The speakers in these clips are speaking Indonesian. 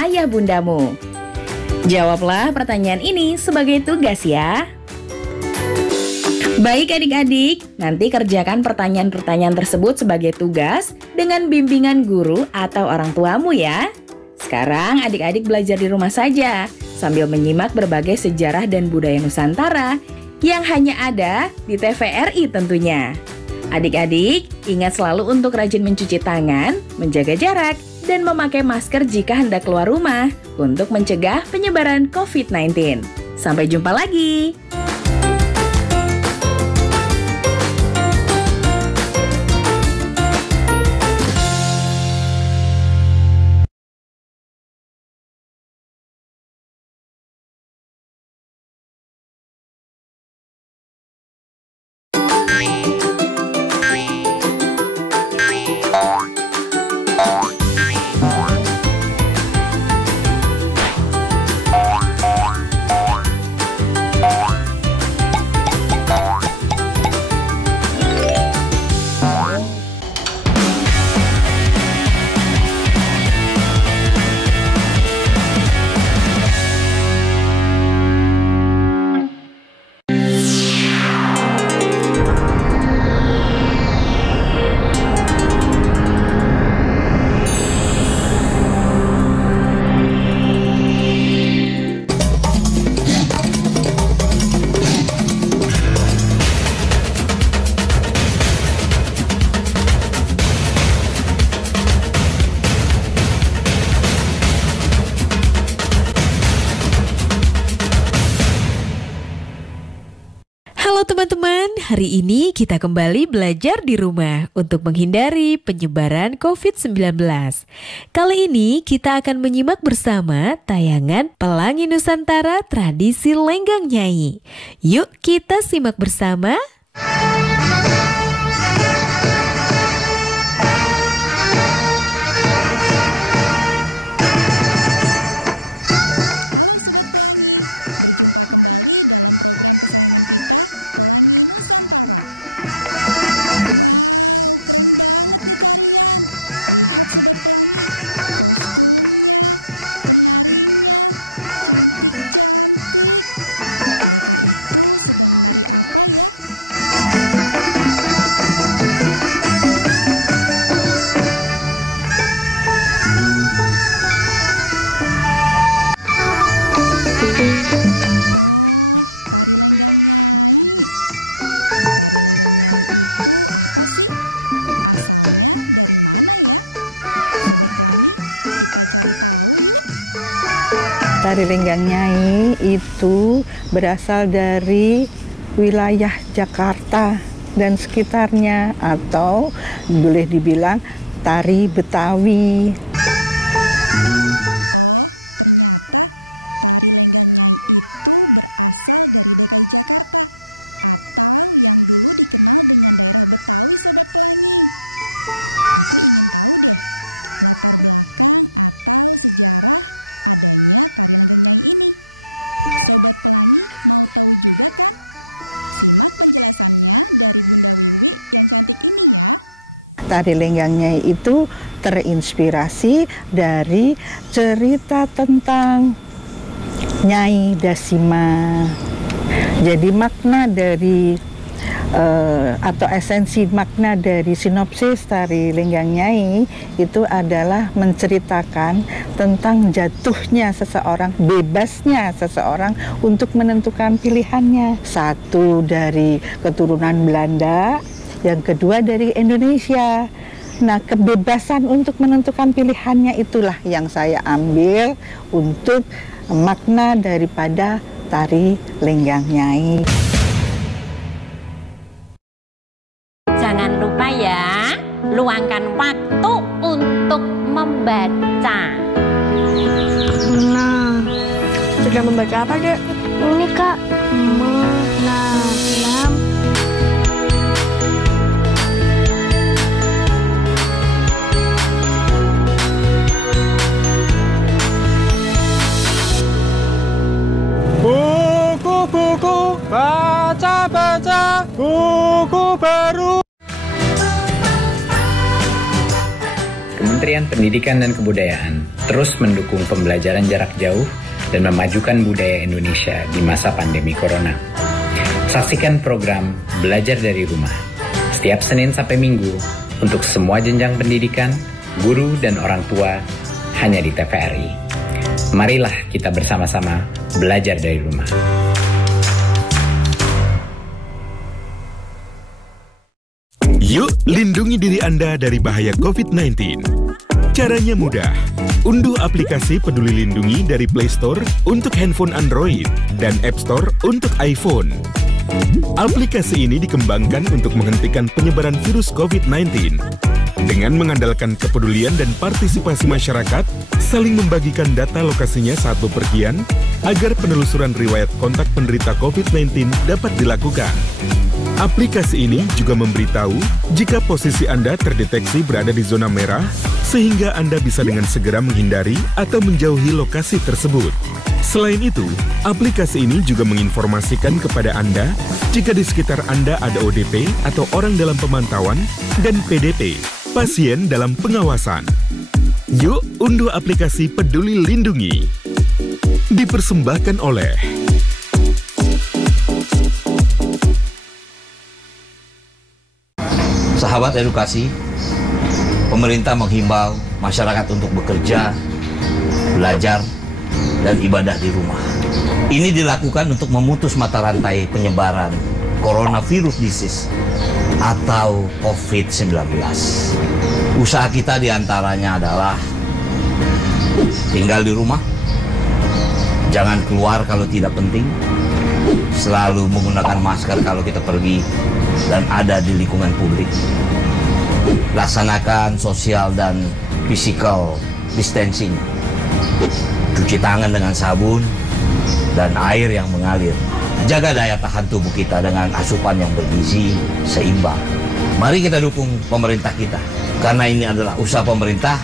ayah bundamu? Jawablah pertanyaan ini sebagai tugas ya. Baik adik-adik, nanti kerjakan pertanyaan-pertanyaan tersebut sebagai tugas dengan bimbingan guru atau orang tuamu ya. Sekarang adik-adik belajar di rumah saja, sambil menyimak berbagai sejarah dan budaya Nusantara yang hanya ada di TVRI tentunya. Adik-adik, ingat selalu untuk rajin mencuci tangan, menjaga jarak, dan memakai masker jika hendak keluar rumah untuk mencegah penyebaran COVID-19. Sampai jumpa lagi! Teman-teman, hari ini kita kembali belajar di rumah untuk menghindari penyebaran COVID-19. Kali ini kita akan menyimak bersama tayangan Pelangi Nusantara Tradisi Lenggang Nyai. Yuk kita simak bersama. Halo Sobat Pelangi, berjumpa kembali dalam program kesayangan kita, Pelangi Nusantara. Wow, keren banget nih tarian. Lihat Sobat Pelangi, kostumnya, penarinya, cantik-cantik. Mereka itu sedang menari apa ya? Tari Lenggang Nyai. Tari Lenggang Nyai itu apa sih? Asalnya dari mana ya? Sobat Pelangi, kita cari tahu yuk. Tari Lenggang Nyai itu berasal dari wilayah Jakarta dan sekitarnya, atau boleh dibilang tari Betawi. Oh, ternyata Tari Lenggang Nyai itu berasal dari DKI Jakarta, atau yang dulu dikenal dengan daerah Betawi, Sobat Pelangi. Aku ingin tahu deh, latar belakang atau sejarah adanya Tari Lenggang Nyai ini. Sobat Pelangi mau tahu juga kan? Simak penjelasannya dari Bunda Wiwi yang cantik ini ya. Tari Lenggang Nyai itu terinspirasi dari cerita tentang Nyai Dasima. Jadi makna dari atau esensi makna dari sinopsis Tari Lenggang Nyai itu adalah menceritakan tentang jatuhnya seseorang, bebasnya seseorang untuk menentukan pilihannya. Satu dari keturunan Belanda, yang kedua dari Indonesia. Nah, kebebasan untuk menentukan pilihannya itulah yang saya ambil untuk makna daripada Tari Lenggang Nyai. Jangan lupa ya, luangkan waktu untuk membaca. Nah, sudah membaca apa, Dek? Ini, Kak. Menanam. Buku-buku, baca-baca, buku baru. Kementerian Pendidikan dan Kebudayaan terus mendukung pembelajaran jarak jauh dan memajukan budaya Indonesia di masa pandemi Corona. Saksikan program Belajar dari Rumah setiap Senin sampai Minggu untuk semua jenjang pendidikan, guru dan orang tua hanya di TVRI. Marilah kita bersama-sama belajar dari rumah. Yuk lindungi diri Anda dari bahaya COVID-19. Caranya mudah. Unduh aplikasi Peduli Lindungi dari Play Store untuk handphone Android dan App Store untuk iPhone. Aplikasi ini dikembangkan untuk menghentikan penyebaran virus COVID-19. Dengan mengandalkan kepedulian dan partisipasi masyarakat, saling membagikan data lokasinya saat bepergian, agar penelusuran riwayat kontak penderita COVID-19 dapat dilakukan. Aplikasi ini juga memberitahu jika posisi Anda terdeteksi berada di zona merah, sehingga Anda bisa dengan segera menghindari atau menjauhi lokasi tersebut. Selain itu, aplikasi ini juga menginformasikan kepada Anda jika di sekitar Anda ada ODP atau orang dalam pemantauan dan PDP, pasien dalam pengawasan. Yuk unduh aplikasi Peduli Lindungi. Dipersembahkan oleh Sahabat edukasi, pemerintah menghimbau masyarakat untuk bekerja, belajar, dan ibadah di rumah. Ini dilakukan untuk memutus mata rantai penyebaran coronavirus disease atau COVID-19. Usaha kita diantaranya adalah tinggal di rumah, jangan keluar kalau tidak penting, selalu menggunakan masker kalau kita pergi dan ada di lingkungan publik. Laksanakan social dan physical distancing. Cuci tangan dengan sabun dan air yang mengalir. Jaga daya tahan tubuh kita dengan asupan yang bergizi seimbang. Mari kita dukung pemerintah kita, karena ini adalah usaha pemerintah,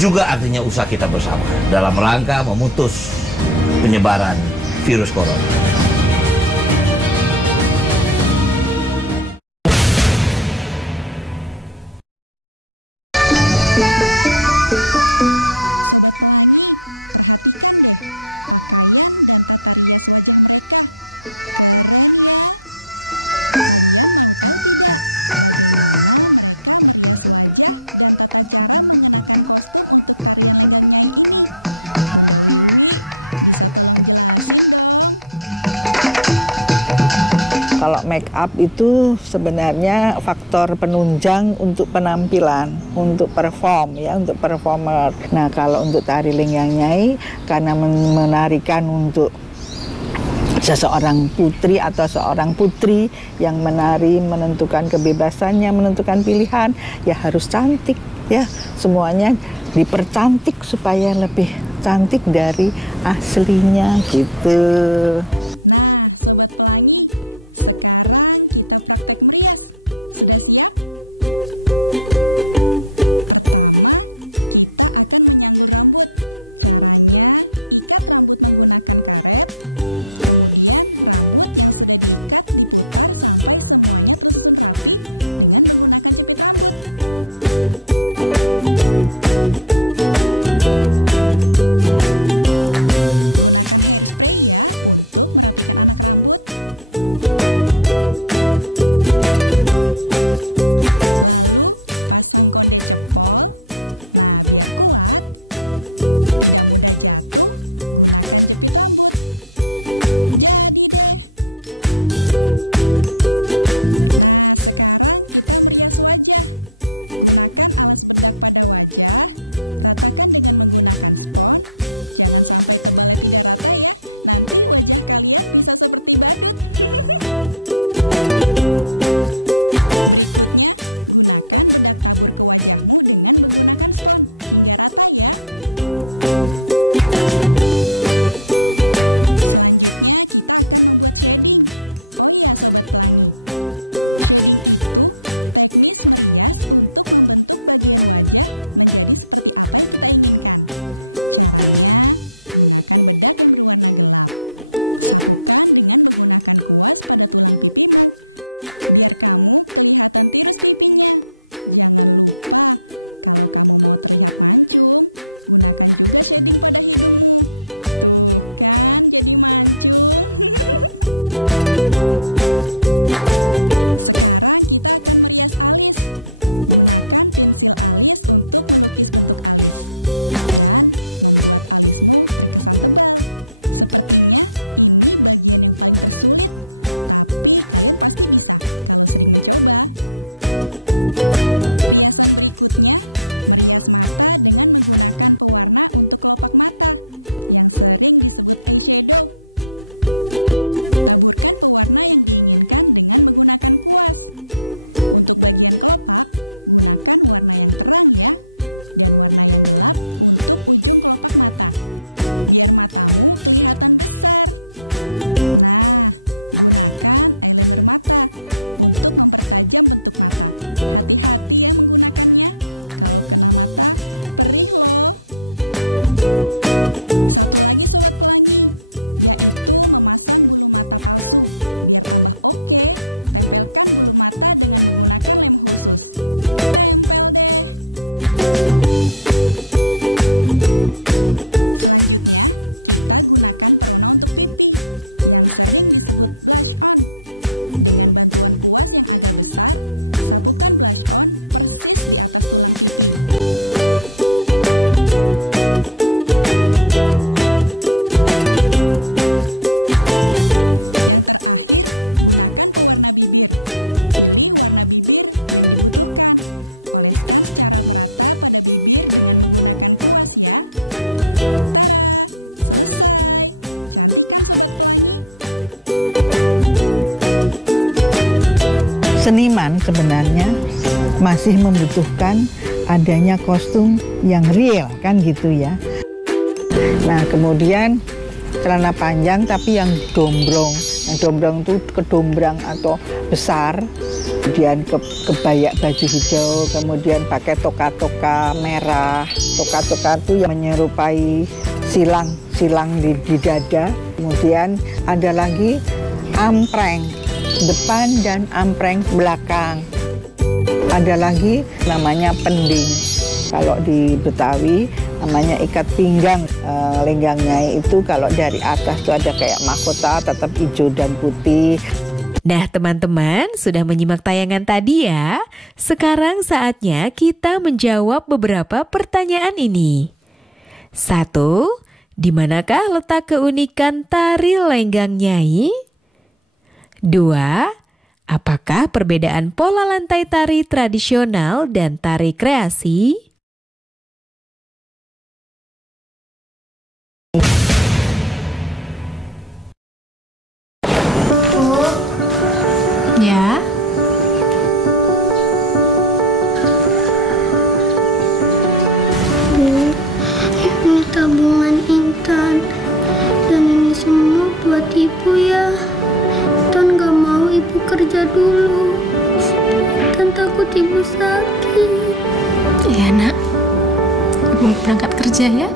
juga artinya usaha kita bersama dalam rangka memutus penyebaran virus corona. Sobat Pelangi, perhatikan deh pakaian dan tata rias wajah mereka. Keren ya. Kalian mau tahu tidak bagaimana mereka merias wajah dan tata cara mengenakan kostum untuk tarian Lenggang Nyai ini? Bunda Wiwi, bisa tolong jelasin dong? Kalau make up itu sebenarnya faktor penunjang untuk penampilan, untuk perform ya, untuk performer. Nah, kalau untuk tari Lenggang Nyai karena menarikan untuk seseorang putri atau seorang putri yang menari, menentukan kebebasannya, menentukan pilihan, ya harus cantik ya. Semuanya dipercantik supaya lebih cantik dari aslinya gitu. Nah, Sobat Pelangi, sekarang kita praktek merias. Sudah siap? Pertama, kita akan menyanggul rambut. Caranya, ikat rambut menggunakan karet. Kemudian, rambut yang sudah diikat diputar sampai semuanya tersusun rapi dengan menggunakan jepit rambut. Gunakan hairspray ya untuk merapikan anak rambut. Lalu pasang konde cepol. Nah, biar kuat, tidak mudah jatuh, gunakan jepit rambut. Jadi deh. Nah, sekarang kita merias wajah. Gunakan alas bedak pada wajah, ratakan dengan menggunakan spons. Jangan sampai tebalnya tidak rata ya, nanti wajah kalian bisa seperti badut. Berikutnya, gunakan bedak tabur ke wajahmu dengan menggunakan spons hingga rata ya. Selanjutnya, kita akan membuat shading. Oh iya Sobat Pelangi, shading itu teknis merias untuk membentuk bagian wajah menjadi seperti apa yang kita inginkan. Caranya, gunakan bedak yang berwarna gelap. Sapukan dengan menggunakan kuas pada tulang pipimu, biar kamu kelihatan tirus pipinya. Jangan lupa Kalau kamu mau terlihat mancung, gunakan juga shading pada hidungmu. Tuh kan jadi mancung. Sekarang kita akan merias alis. Gunakan pensil alis untuk melukis bentuk alis dan membuat alismu terkesan tebal. Sepertinya ini bagian yang paling tersulit, tapi kalian pasti bisa kalau sering mencoba. Riasan berikutnya, merias mata dengan menggunakan pewarna untuk kelopak mata yang sering disebut eyeshadow. Taburkan pewarna yang diinginkan dengan menggunakan kuas. Untuk bagian kelopak, gunakan warna yang terang ya, dan warna yang gelap untuk ujung kelopak mata, biar matamu kelihatan besar. Nah, gunakan eyeliner mata untuk mempertajam bentuk mata. Hati-hati ya menggunakannya, kalau kena mata, perih loh. Satu lagi Sobat Pelangi, yaitu memasang bulu mata palsu. Biar tambah oke, tempelkan bulu mata dengan menggunakan lem khusus. Tempel deh. Selanjutnya, kita gunakan pewarna untuk pipi yang sering disebut blush on. Dengan bantuan kuas yang agak besar, sapukan blush on persis di atas tulang pipi. Yang terakhir, gunakan pewarna bibir. Pilih warna bibir yang dibutuhkan. Oleskan secara merata pada bibir dengan menggunakan kuas ya. Tara, selesai. Cantik kan Sobat Pelangi? Seniman sebenarnya masih membutuhkan adanya kostum yang real, kan gitu ya. Nah, kemudian celana panjang tapi yang dombrong. Yang dombrong itu kedombrang atau besar. Kemudian kebaya baju hijau, kemudian pakai toka-toka merah. Toka-toka itu yang menyerupai silang di dada. Kemudian ada lagi ampreng depan dan ampreng belakang. Ada lagi namanya pending. Kalau di Betawi namanya ikat pinggang. Lenggangnya itu kalau dari atas itu ada kayak mahkota tetap hijau dan putih. Nah teman-teman, sudah menyimak tayangan tadi ya? Sekarang saatnya kita menjawab beberapa pertanyaan ini. 1. Di manakah letak keunikan tari lenggang Nyai? 2. Apakah perbedaan pola lantai tari tradisional dan tari kreasi? Ya. Ini tabungan Intan. Dan ini semua buat ibu ya. Intan gak mau ibu kerja dulu. Intan takut ibu sakit. Iya nak, ibu berangkat kerja ya.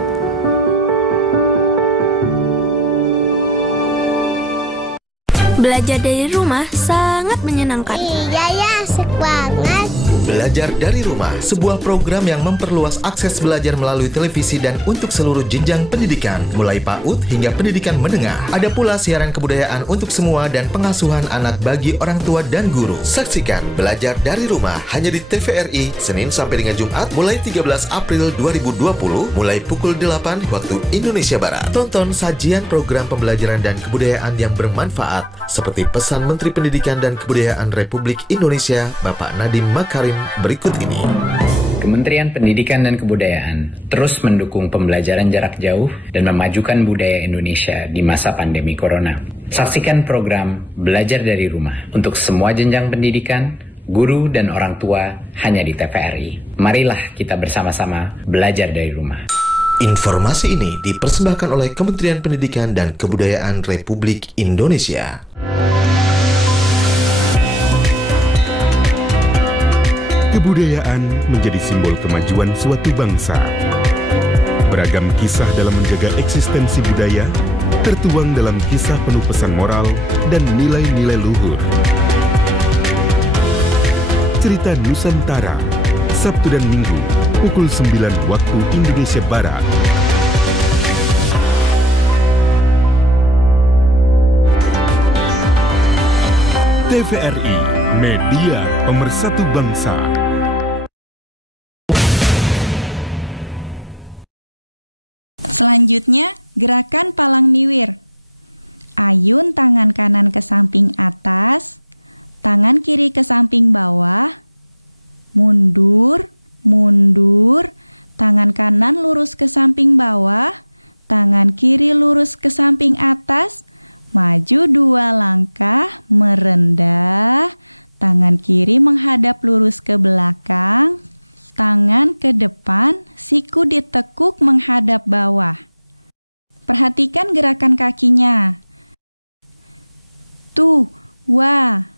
Belajar dari rumah sangat menyenangkan. Iya ya, asik banget. Belajar dari Rumah, sebuah program yang memperluas akses belajar melalui televisi dan untuk seluruh jenjang pendidikan, mulai PAUD hingga pendidikan menengah. Ada pula siaran kebudayaan untuk semua dan pengasuhan anak bagi orang tua dan guru. Saksikan Belajar dari Rumah hanya di TVRI, Senin sampai dengan Jumat, mulai 13 April 2020, mulai pukul 8 waktu Indonesia Barat. Tonton sajian program pembelajaran dan kebudayaan yang bermanfaat, seperti pesan Menteri Pendidikan dan Kebudayaan Republik Indonesia, Bapak Nadiem Makarim berikut ini. Kementerian Pendidikan dan Kebudayaan terus mendukung pembelajaran jarak jauh dan memajukan budaya Indonesia di masa pandemi corona. Saksikan program Belajar dari Rumah untuk semua jenjang pendidikan, guru dan orang tua hanya di TVRI. Marilah kita bersama-sama belajar dari rumah. Informasi ini dipersembahkan oleh Kementerian Pendidikan dan Kebudayaan Republik Indonesia. Kebudayaan menjadi simbol kemajuan suatu bangsa. Beragam kisah dalam menjaga eksistensi budaya tertuang dalam kisah penuh pesan moral dan nilai-nilai luhur. Cerita Nusantara, Sabtu dan Minggu pukul 9 waktu Indonesia Barat. TVRI, media pemersatu bangsa. Selanjutnya, gerakan palang miwir. Ayun tangan kanan ke samping atas, tangan kiri ke samping bawah, mundur, mundur, tangan kanan lurus ke samping bawah, tangan kiri lurus ke samping atas, maju 2 langkah, merendah, tangan kiri menghadap lurus ke belakang, tangan ke depan, siku ditekuk menghadap bawah. Perhatikan gerakan kakinya. Tu, wa,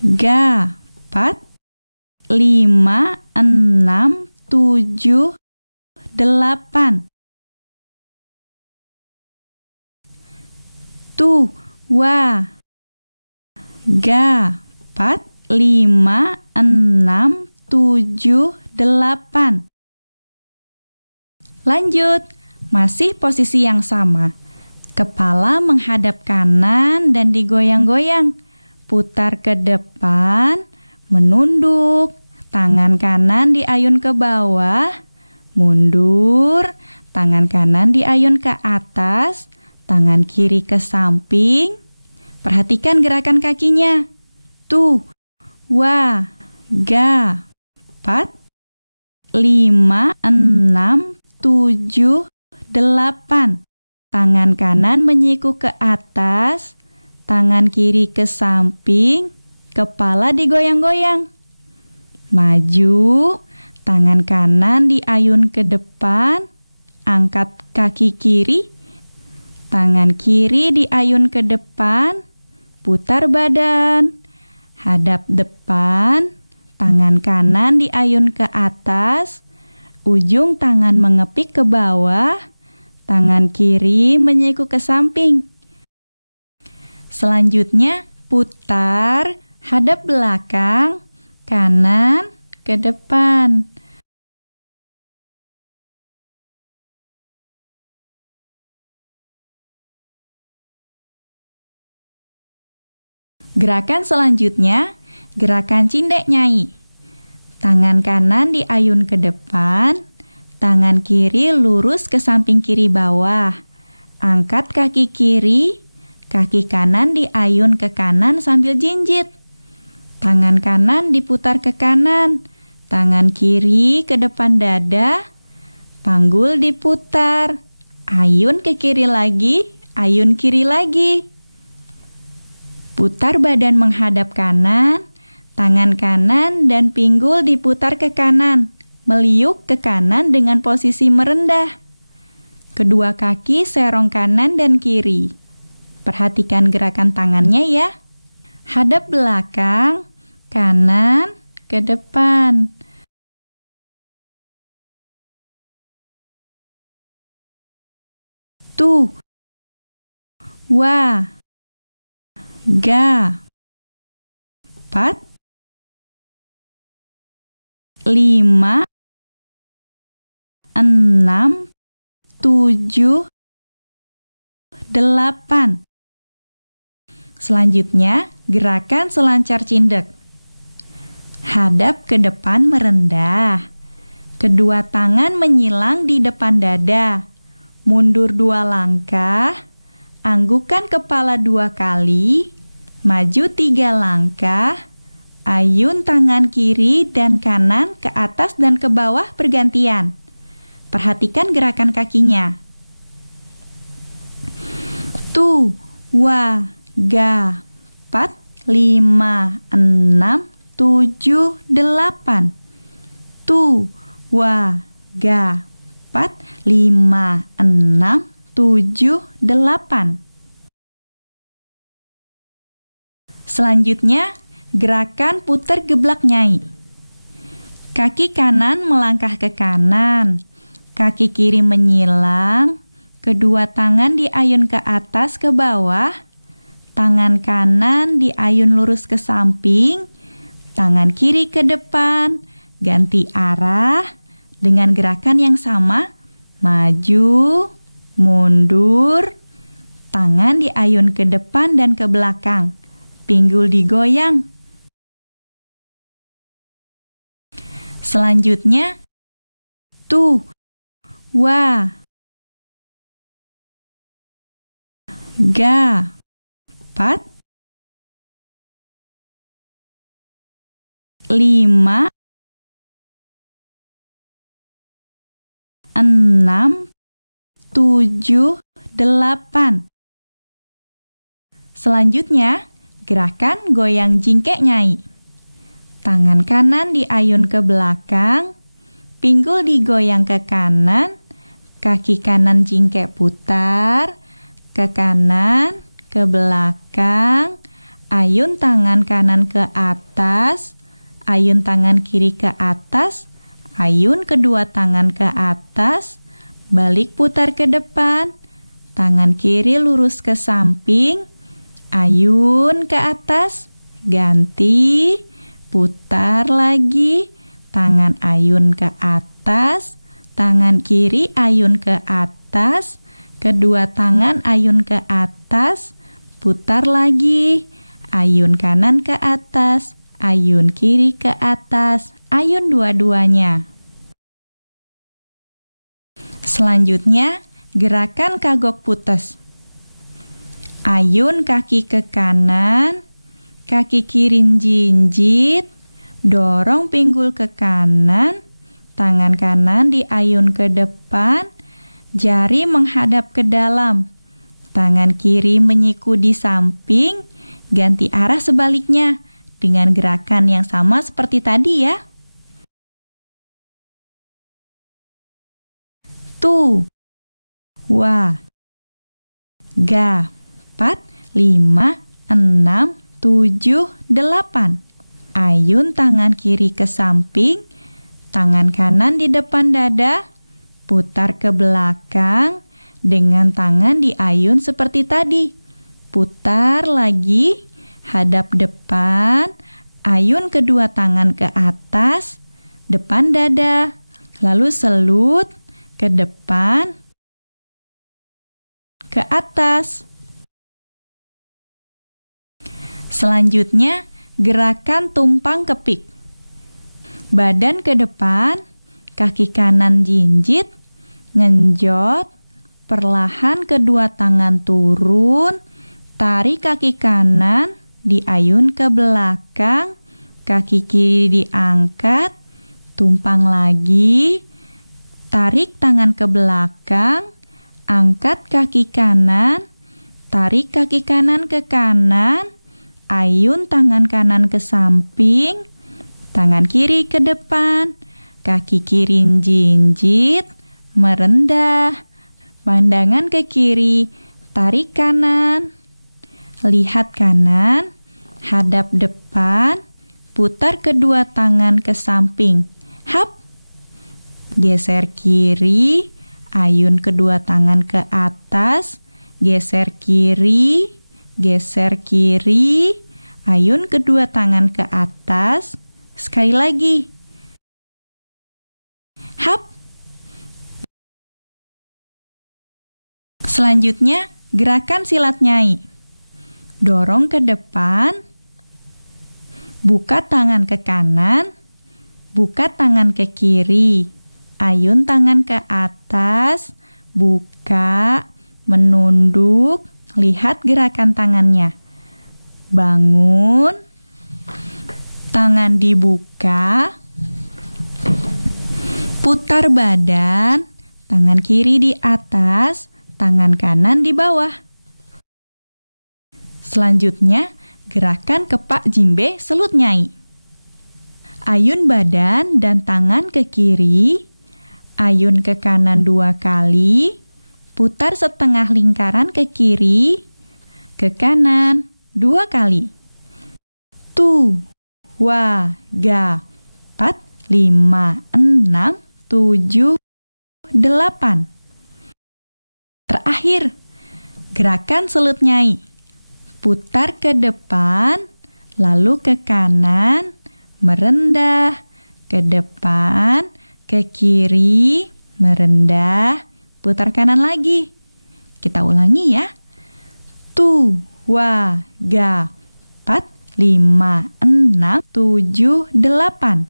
ga, 4, 5, 6, 7, 8. Tu, wa, ga, 4, 5, 6, 7, 8. Lanjut, masih posisi yang sama. Kepala menghadap kanan dan digoyang-goyang. Putar ke depan, menunduk. Tangan kanan diayun ke bawah, mundur. Tangan kanan diayun ke atas, tangan kiri ke samping. Perhatikan gerakan kakinya. Tu, wa, ga, 4, 5, 6, 7, 8. Tangan kanan menyiku ke atas, tangan kiri ke samping, kepala digoyang-goyang. Maju, tangan kanan diayun ke depan, angkat kaki kiri, tangan kiri diayun ke depan, putar badan, hadap depan, tangan kanan diayun ke atas, ujung tangan mengepik ke bawah, tangan kiri menyiku ke samping. Selanjutnya, putar, hadap belakang, kanan ke depan. Gerakan selanjutnya, gerakan cindek nyai. Tangan kanan diayun ke depan, tangan kiri lurus ke samping kiri bawah. Angkat kaki kiri, kaki kanan diayun ke kanan sambil jinjit. Tangan kanan diputar ke kanan, tangan kiri ke depan dada, panggul diputar. Ayun ke kiri lagi, ayun kiri lagi. Putar badan menghadap kanan, tangan kanan dan pinggul diputar ke kanan. Meliuk ke kanan dengan posisi merendah. Kedua kaki serong kanan dan kiri. Perhatikan gerakan tangannya ya. Hadap belakang, kanan ke depan. Tu, wa, ga, 4, 5, 6, 7, 8. Selanjutnya, gerakan selancar cindek. Hadap ke depan merendah. Kedua tangan menyilang di depan dada. Mundur 2 langkah. Anggukan kepala 2 kali. Maju 3 langkah. Ayun tangan kiri dan kanan ke atas dan ke bawah bergantian. Perhatikan gerakan kakinya. Tu, wa, ga, 4, 5, 6, 7, 8. Tu, wa, ga, 4, 5, 6, 7, 8. Selanjutnya, gerakan putar geblak nyai. Kaki kanan melangkah ke kanan, kaki kiri menyilang, kedua tangan diayun ke atas ke bawah, tangan kanan diayun lurus ke samping, tangan kiri ke depan, ganti arah dengan gerakan yang sama. Maju, mundur, tangan diayun ke depan dan ke belakang. Pinggul digoyang. Selanjutnya, tu, wa, ga, 4, 5, 6, 7, 8. Selanjutnya, gerakan goyang jingkek nyai. Tangan kanan diayun ke belakang, pinggul digoyang ke kanan, kaki kanan jingkek putar, ke kanan, ke belakang, ayun tangan kanan ke atas, ayun tangan kiri ke atas, ayun kedua tangan ke atas, balik putar ke depan, tangan kiri lurus ke samping, ayun ke atas, ganti, putar lagi, tangan ayun ke atas, tangan kiri ayun ke atas, kedua tangan ayun ke atas, putar lagi, ayun kanan ke atas, ayun kiri ke atas, ayun dua-duanya. Selanjutnya, gerakan kagok putes. Ayun kaki ke kanan, kaki kiri jinjit, dorong pinggul ke kanan, tangan kanan diayun ke depan, jari menghadap ke dalam, tangan kiri menyiku di samping, ganti arah sebaliknya dengan gerakan yang sama seperti tadi ya. Tu, wa, ga, 4, 5, 6, 7, 8. Ayun tangan kiri ke samping, tangan kanan di depan dada, putar ke belakang dengan tangan diayun seperti tadi. Putar lagi, hadap depan, ayun kedua tangan ke atas, depan dada, lalu selut ke depan, ke atas. Selanjutnya, gerakan tumpang kepik. Badan ke depan, kaki kanan jinjit, ngenjot, perlahan kedua tangan turun, tarik kaki kanan, diayun ke belakang, kaki kiri diangkat, tumpang lagi, tarik tangan ke belakang, angkat kaki kanan, tarik kaki kanan ke kanan, ayun tangan kanan ke samping, tangan kiri ke depan, kaki kiri jinjit, merendah, pandangan ke kiri, tarik kanan, lihat kanan, hadap depan, putar kedua tangan ke samping, hap, geser kiri, ayun kedua tangan ke atas, geser kiri, ayun kedua tangan ke atas, sekali lagi, hap. Selanjutnya, gerakan silat nyai. Dorong ke depan, buka tangan ke kanan, buka tangan ke kiri, ayun tangan ke atas, buka, menunduk, lihat gerakan tangannya. Bangun, tangan dibuka, putar badan, tangan kiri di atas, tangan kanan di bawah. Selanjutnya, gerakan kepak jimbe selut nyai. Ayun badan dan tangan ke kiri, ayun ke kanan 2 kali, putar setengah lingkaran ke kiri, ke kanan 2 kali. Tu, wa, ga, 4, 5, 6, 7, 8. Terakhir, gerakan selut nyai. Putar ke depan, lalu ke kanan, merendah, ke depan, ke kiri, merendah, putar kanan lagi. Kita ulangi ya. 2, 3, 4, 5, 6, 7, 8.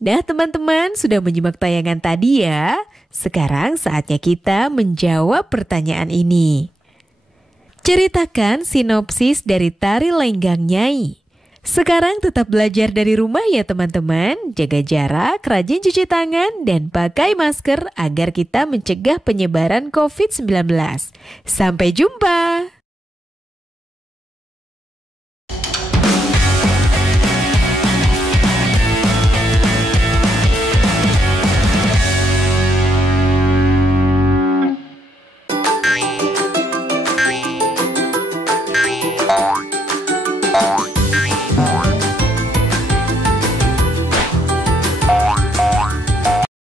Nah teman-teman sudah menyimak tayangan tadi ya. Sekarang saatnya kita menjawab pertanyaan ini. Ceritakan sinopsis dari Tari Lenggang Nyai. Sekarang tetap belajar dari rumah ya teman-teman. Jaga jarak, rajin cuci tangan, dan pakai masker agar kita mencegah penyebaran COVID-19. Sampai jumpa.